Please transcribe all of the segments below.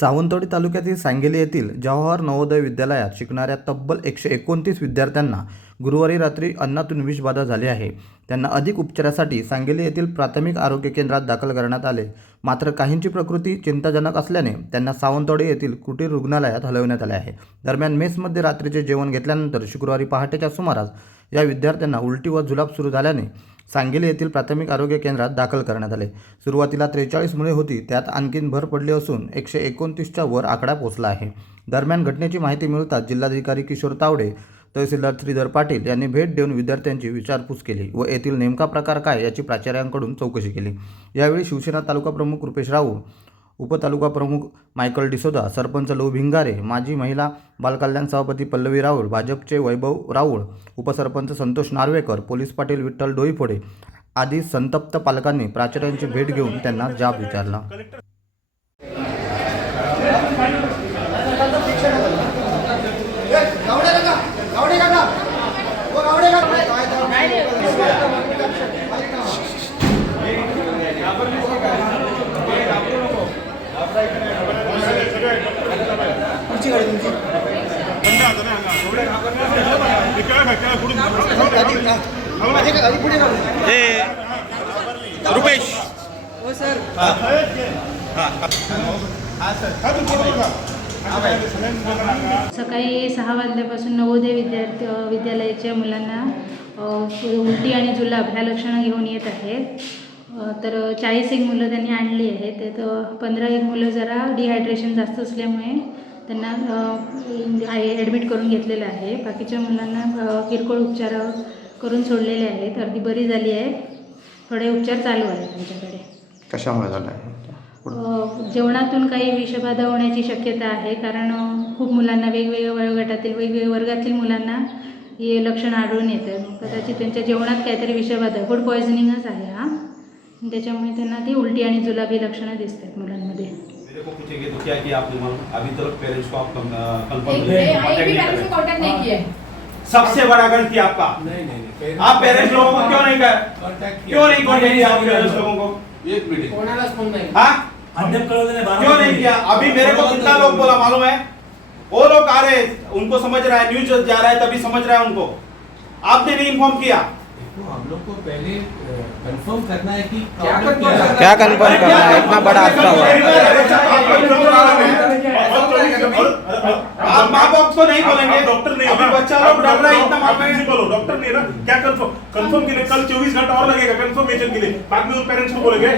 सावंतवाडी तालुक्यातील सांगेली येथील जवाहर नवोदय विद्यालयात शिकणाऱ्या तब्बल एकशे एकोणतीस विद्यार्थ्यांना गुरुवारी रात्री अन्नातून विषबाधा झाली आहे. त्यांना अधिक उपचारासाठी सांगली येथील प्राथमिक आरोग्य केंद्रात दाखल करण्यात आले. मात्र काहींची प्रकृती चिंताजनक असल्याने त्यांना सावंतवाडी येथील कुटीर रुग्णालयात हलवण्यात आले आहे. दरम्यान मेसमध्ये रात्रीचे जेवण घेतल्यानंतर शुक्रवारी पहाटेच्या सुमारास या विद्यार्थ्यांना उलटी व जुलाब सुरू झाल्याने सांगली येथील प्राथमिक आरोग्य केंद्रात दाखल करण्यात आले. सुरुवातीला त्रेचाळीस मुळे होती. त्यात आणखीन भर पडली असून एकशे एकोणतीसच्या वर आकडा पोचला आहे. दरम्यान घटनेची माहिती मिळताच जिल्हाधिकारी किशोर तावडे तहसीलदार श्रीधर पाटील यांनी भेट देऊन विद्यार्थ्यांची विचारपूस केली व येथील नेमका प्रकार काय याची प्राचार्यांकडून चौकशी केली. यावेळी शिवसेना तालुका प्रमुख रुपेश राऊळ उपतालुका प्रमुख मायकल डिसोदा सरपंच लो भिंगारे माजी महिला बालकल्याण सभापती पल्लवी राऊळ भाजपचे वैभव राऊळ उपसरपंच संतोष नार्वेकर पोलीस पाटील विठ्ठल डोईफोडे आदी संतप्त पालकांनी प्राचार्यांची भेट घेऊन त्यांना जाब विचारला. रुपेश. सकाळी सहा वाजल्यापासून नवोदय विद्यार्थी विद्यालयाच्या मुलांना उलटी आणि जुलाब ह्या लक्षणं घेऊन येत आहेत. तर चाळीस एक मुलं त्यांनी आणली आहेत. त्यात पंधरा एक मुलं जरा डिहायड्रेशन जास्त असल्यामुळे त्यांना ॲडमिट करून घेतलेलं आहे. बाकीच्या मुलांना किरकोळ उपचार करून सोडलेले आहेत. अर्धी बरी झाली आहे. थोडे उपचार चालू आहेत त्यांच्याकडे कशामुळे झालं आहे? जेवणातून काही विषबाधा होण्याची शक्यता आहे. कारण खूप मुलांना वेगवेगळ्या वयोगटातील वेगवेगळ्या वर्गातील मुलांना हे लक्षण आढळून येतं. कदाचित त्यांच्या जेवणात काहीतरी विषबाधा फूड पॉयझनिंगच आहे हा. त्याच्यामुळे त्यांना ती उलटी आणि जुलाबी लक्षणं दिसतात मुलांमध्ये. पूछेंगे तो क्या किया आपने? मालूम अभी तक पेरेंट्स को आप कंफर्म नहीं किया सबसे बड़ा गलती आपका। नहीं नहीं नहीं आप पेरेंट्स लोगों को क्यों नहीं कर क्यों? नहीं कांटेक्ट किया आप पेरेंट्स लोगों को? एक मिनट कोणालाच फ़ोन नाही। हाँ? क्यों नहीं किया? अभी मेरे को कितना लोग बोला मालूम है? वो लोग आ रहे उनको समझ रहा है न्यूज़ जा रहा है तभी समझ रहा है उनको। आपने नहीं इन्फॉर्म किया। देखो हम लोग को पहले कंफर्म करना है कि क्या confirm करना क्या confirm करना है? इतना बड़ा हादसा हुआ। आप माँ बाप को नहीं बोलेंगे। डॉक्टर नहीं अभी बच्चा लोग डर रहा है इतना मार रहे हैं प्रिंसिपल हो डॉक्टर नहीं ना। क्या कंफर्म कंफर्म के लिए कल 24 घंटा और लगेगा कंफर्मेशन के लिए। बाद में उन पेरेंट्स को बोलेंगे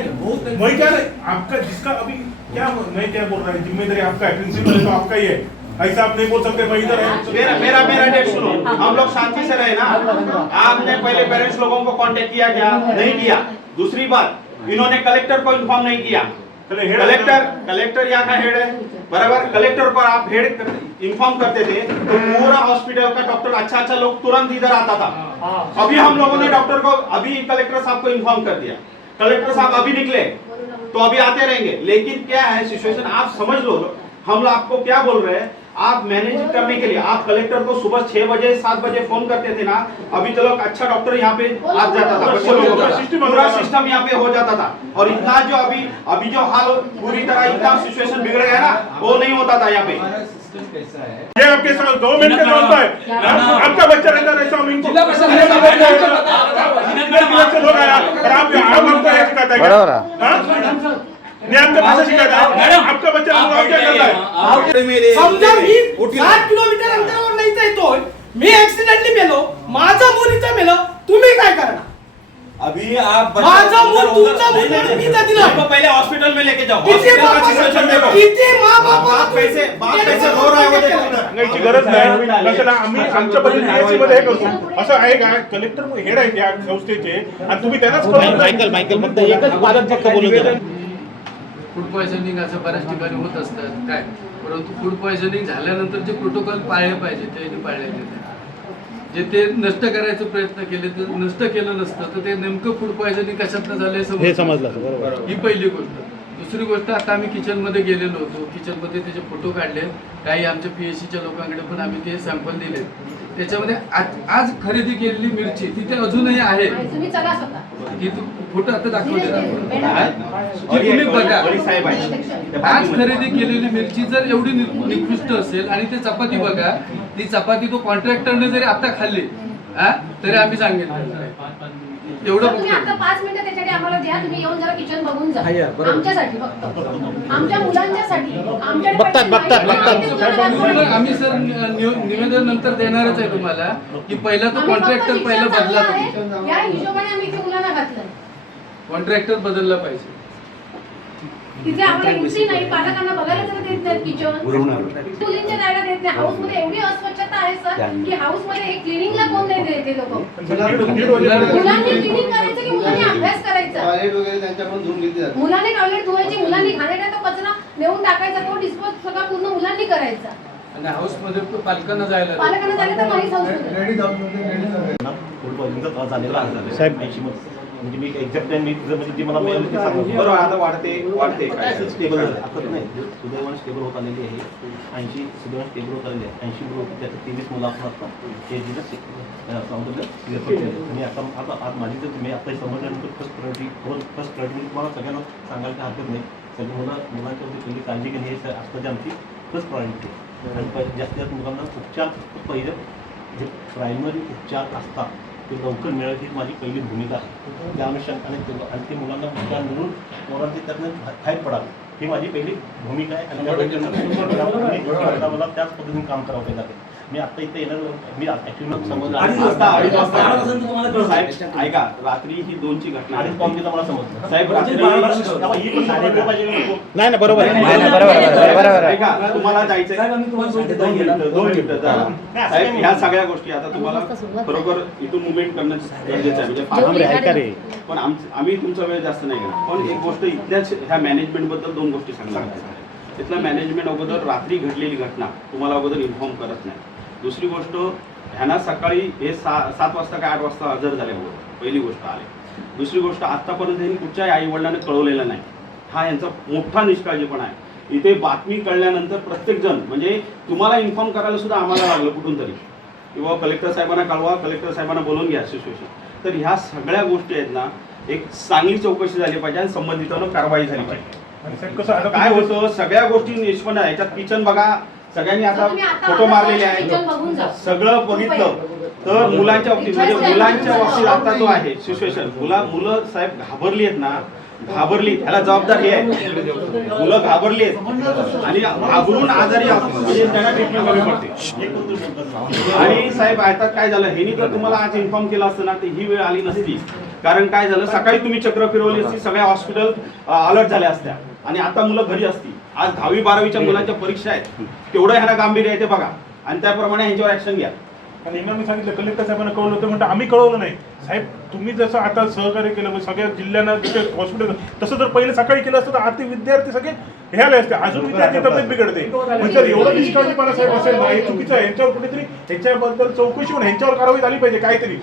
वही क्या है? आपका जिसका अभी क्या मैं क्या बोल रहा है? ज़िम्मेदारी आपका है प्रिंसिपल है तो आपका ही है। ऐसा आप नहीं बोल सकते मैं इधर है। मेरा मेरा मेरा डेट सुनो। हम लोग शांति से रहे ना। आपने पहले पेरेंट्स लोगों को कांटेक्ट किया क्या? नहीं किया। दूसरी बात इन्होंने कलेक्टर को इन्फॉर्म नहीं किया। कलेक्टर कलेक्टर यहाँ का हेड है। बराबर कलेक्टर को आप हेड इन्फॉर्म करते थे तो पूरा हॉस्पिटल का डॉक्टर अच्छा अच्छा लोग तुरंत इधर आता था। अभी हम लोगों ने डॉक्टर को अभी कलेक्टर साहब को इन्फॉर्म कर दिया। कलेक्टर साहब अभी निकले तो अभी आते रहेंगे। लेकिन क्या है सिचुएशन आप समझ लो। हम लोग आपको क्या बोल रहे हैं? आप मैनेज करने के लिए आप कलेक्टर को सुबह छह बजे सात बजे फ़ोन करते थे ना अभी तो लोग अच्छा डॉक्टर यहाँ पे आ जाता था बच्चे लोगों का। सिस्टम पूरा सिस्टम यहाँ पे हो जाता था। और इतना जो अभी अभी जो हाल पूरी तरह इतना सिचुएशन बिगड़ गया ना वो नहीं होता था यहाँ पे। है? ये आपके साथ गवर्नमेंट का मामला है। आप- आपका बच्चा रहता है ऐसा हम इनको है। लोग आया। और आप आप हमको ये सिखाता है? है। हाँ? है है मी सात किलोमीटर अंतरावर नाही येतोय मी ऍक्सिडेंटली मेलो. माझा मूल इथं मेलो. तुम्ही काय करणार? अभी आप माझा मूल तुमचा मूल म्हणून मी इथं दिला. आपको पहले हॉस्पिटल में लेके जाओ. किती हॉस्पिटल का बाप- मा बाप बाप पैसे बाप रो रहा है गरज नाही. कशाला? आम्ही आमच्या पद्धतीने IC मध्ये हे करतो. असं आहे का? कलेक्टर हेड आहे त्या संस्थेचे. आणि तुम्ही त्यांनाच मायकल मायकल फक्त एकच पालक फक्त बोलून फूड पॉयझनिंग असं बऱ्याच ठिकाणी होत असतात काय? परंतु फूड पॉयझनिंग झाल्यानंतर जे प्रोटोकॉल पाळले पाहिजे ते पाळले गेले. जे ते नष्ट करायचा प्रयत्न केले ते नष्ट केलं नसतं तर ते नेमकं फूड पॉयझनिंग कशातनं झालंय हे समजलं? ही पहिली गोष्ट. दुसरी गोष्ट आता आम्ही किचनमध्ये गेलेलो होतो. किचनमध्ये त्याचे फोटो काढले. काही आमच्या पी एस सीच्या लोकांकडे पण आम्ही ते सॅम्पल दिले. त्याच्यामध्ये आज आज खरेदी केलेली मिरची तिथे अजूनही आहे. तू फोटो आता दाखवले बघा. आज. खरेदी केलेली मिरची जर एवढी निकृष्ट असेल आणि ते चपाती बघा ती चपाती तो कॉन्ट्रॅक्टरने जरी आता खाल्ली हा तरी आम्ही सांगितलं एवढं सर, तुम्ही आता फक्त पाच मिनिटं त्याच्यासाठी आम्हाला द्या तुम्ही येऊन जरा किचन बघून जा. आमच्यासाठी फक्त. आमच्या मुलांच्यासाठी. आमच्याकडे पैसे नाही. आम्ही सर निवेदन नंतर देणारच आहे तुम्हाला की पहिला तो कॉन्ट्रॅक्टर पहिला बदला या हिशोबाने आम्ही कॉन्ट्रॅक्टर बदलला पाहिजे. तिथे आम्हाला एंट्री नाही. पालकांना बघायला जरा देत नाहीत किचन मुलींच्या जायला देत नाही. हाऊसमध्ये एवढी अस्वच्छता आहे सर की हाऊसमध्ये हे क्लिनिंगला कोण नाही देते लोक? मुलांनी क्लिनिंग करायचं की मुलांनी अभ्यास करायचा? टॉयलेट वगैरे त्यांच्याकडून धुवून घेतली जाते. मुलांनी टॉयलेट धुवायची मुलांनी घाणेरडा तो कचरा नेऊन टाकायचा तो डिस्पोज सगळा पूर्ण मुलांनी करायचा. आणि हाऊसमध्ये पालकांना जायला. पालकांना जायला तर नाही. संस्कृती रेडी जाऊन रेडी जाऊन फूड पॉयझनिंगचा त्रास झालेला आहे. साहेबमध्ये म्हणजे मी एक्झॅक्ट टाइम मी तिथं म्हणजे जे मला मिळालं ते सांगतो. बरोबर आता वाढते वाढते. काय स्टेबल झालं. आता नाही. सुदैवाने स्टेबल होत आलेली आहे. ऐंशी सुदैवाने स्टेबल होत आलेली आहे. ऐंशी मुलं होती त्याच्यात तेवीस मुलं आपण आता हे जिल्हा क्लिअर केले आणि आता आता आज माझी जर तुम्ही आता समजल्यानंतर फर्स्ट प्रायोरिटी फर्स्ट प्रायोरिटी तुम्हाला सगळ्यांना सांगायला काही हरकत नाही. सगळी मुलं मुलांच्यावरती पहिली काळजी घेणे हे असतं आमची फर्स्ट प्रायोरिटी आणि जास्तीत जास्त मुलांना उपचार पहिलं जे प्रायमरी उपचार असतात. ते लवकर मिळेल ही माझी पहिली भूमिका आहे. त्या अनुषंगाने ते आणि ते मुलांना उपचार मिळून मुलांचे त्यातनं बाहेर पडावे. ही माझी पहिली भूमिका आहे. आणि मला त्याच पद्धतीने काम करावं लागेल. मी आता इथे येणार मी ऍक्च्युली समजलं आता अडीच वाजता बारा वाजता तुम्हाला कळलं. साहेब ऐका रात्री ही दोनची घटना आणि आहे. मला समजलं साहेब रात्री तेव्हा ही पण साडे पाहिजे नको. नाही नाही बरोबर आहे नाही, नाही, बरोबर आहे, बरोबर आहे. ऐका तुम्हाला जायचंय साहेब, आम्ही तुम्हाला दोन सांगितलं. मिनिटं दोन मिनिटं जरा. नाही, साहेब ह्या सगळ्या गोष्टी आता तुम्हाला बरोबर इथून मुवमेंट करणं गरजेचं आहे म्हणजे फार जेवढी ऐका गाडी- रे. पण आमच- आम्ही तुमचा वेळ जास्त नाही घेणार पण एक गोष्ट इथल्याच ह्या मॅनेजमेंटबद्दल दोन गोष्टी सांगणार आहे. इथलं मॅनेजमेंट अगोदर रात्री घडलेली घटना तुम्हाला अगोदर इन्फॉर्म करत नाही दुसरी गोष्ट ह्यांना सकाळी हे सा सात वाजता काय आठ वाजता हजर झाले अगोदर पहिली गोष्ट आली. दुसरी गोष्ट आत्तापर्यंत यांनी कुठच्याही आई वडिलांना कळवलेलं नाही. हा यांचा मोठा निष्काळजीपणा आहे. इथे बातमी कळल्यानंतर प्रत्येक जण म्हणजे तुम्हाला इन्फॉर्म करायला सुद्धा आम्हाला लागलं कुठून तरी. किंवा कलेक्टर साहेबांना कळवा कलेक्टर साहेबांना बोलवून घ्या सिच्युएशन तर ह्या सगळ्या गोष्टी आहेत ना एक चांगली चौकशी झाली पाहिजे आणि संबंधितांना कारवाई झाली पाहिजे. काय होतं सगळ्या गोष्टी निष्पन्न आहे याच्यात किचन बघा सगळ्यांनी आता फोटो मारलेले आहेत. सगळं बघितलं. तर मुलांच्या बाबतीत म्हणजे मुलांच्या बाबतीत आता जो आहे सिच्युएशन मुला मुलं साहेब घाबरली आहेत ना घाबरली. ह्याला जबाबदार हे आहे. मुलं घाबरली आहेत. आणि घाबरून आजारी. म्हणजे त्यांना ट्रीटमेंट कमी पडते. आणि साहेब आता काय झालं? हेनी जर तुम्हाला आज इन्फॉर्म केलं असतं ना तर ही वेळ आली नसती. कारण काय झालं? सकाळी तुम्ही चक्र फिरवली असती. सगळ्या हॉस्पिटल अलर्ट झाल्या असत्या. आणि आता मुलं घरी असती. आज दहावी बारावीच्या मुलांच्या परीक्षा आहेत. तेवढं ह्यांना गांभीर्य आहे ते बघा. आणि त्याप्रमाणे ह्यांच्यावर ऍक्शन घ्या. आणि यांना मी सांगितलं कलेक्टर साहेबांना कळवलं होतं म्हणतं आम्ही कळवलं नाही. साहेब तुम्ही जसं आता सहकार्य केलं म्हणजे सगळ्या जिल्ह्यांना जसे हॉस्पिटल तसं जर पहिले सकाळी केलं असतं तर आता विद्यार्थी सगळे ह्याला असते. अजून विद्यार्थी तब्येत बिघडते. म्हणजे एवढं निष्काळजीपणा साहेब असेल ना हे चुकीचं आहे. यांच्यावर कुठेतरी ह्याच्याबद्दल चौकशी होऊन ह्यांच्यावर कारवाई झाली पाहिजे काहीतरी.